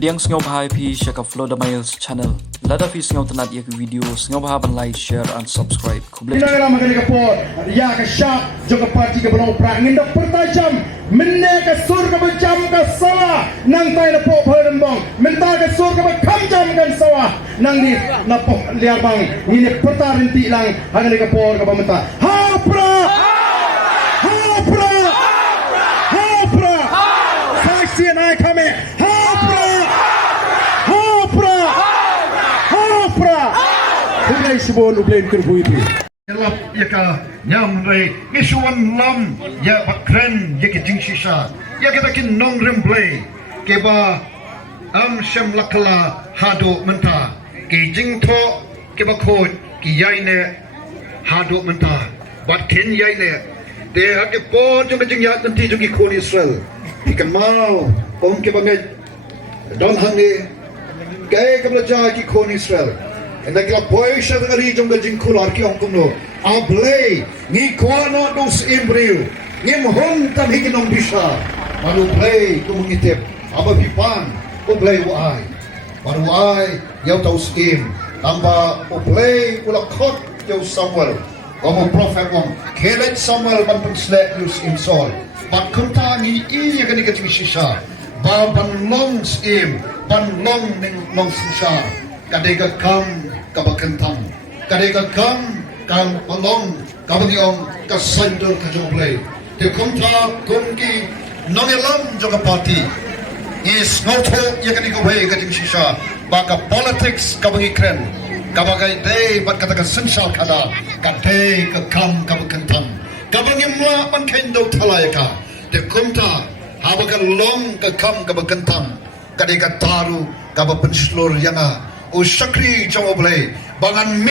Pdiang sngewbha pi shaka FLOWDA MILES Channel. Lada fi sngewtynnad yak video sngewbha ban like, share and subscribe. Khublei Shibun nama kali kapot ya ke syap juga parti ke belong Prah ngin dak pertajam menne ke sur ke berjam ke sawah nang tai na po Liarbang minta ke sur ke berkam jam kan sawah nang di na po Liarbang ini pertarinti lang hangali kapor ke pementa ha Prah ha Prah ha Prah saksian ai kami ha Prah ha Prah ha Prah Khublei Shibun ublen kerbu itu Lap ya ka nyam rei ngisuan lam ya bakren ya ke jingsisa ya kita kin nong remblay ke ba am shem lakala hado menta ke jingtho ke ba khoit ke yaine hado menta bat ken yaine de ha ke po jong jing ya nanti jong ki khon Israel ikan mau om ke ba ngai don hangi ke kabla ja ki khon Israel enda kila boy sha ngari jong jing khular ki ong kumno ablay ngi kuano dos imbril ngim hon tam higinong bisa malu play kumungitip aba pipan ublay waay baru waay yaw tau skim tamba ublay ula khot yaw Samuel como prophet wong kelet Samuel ban penslet yus in sol bat kunta ngi iya kani kati sisa ba ban long skim ban long ning long sisa kadega kam kabakentang kadega kam kan balong kabangiong kasandor kajoblay te kumta kumki nongelam joka party is noto yakani kiwei gading sisa baka politics kabangi kren kabagai day bat katakan sensal kada kadai ke kam kabakentang kabangi mula man kendo talayaka te kumta habakan long ke kam kabakentang kadai ka taru kabapenslor yanga o sakri joblay bangan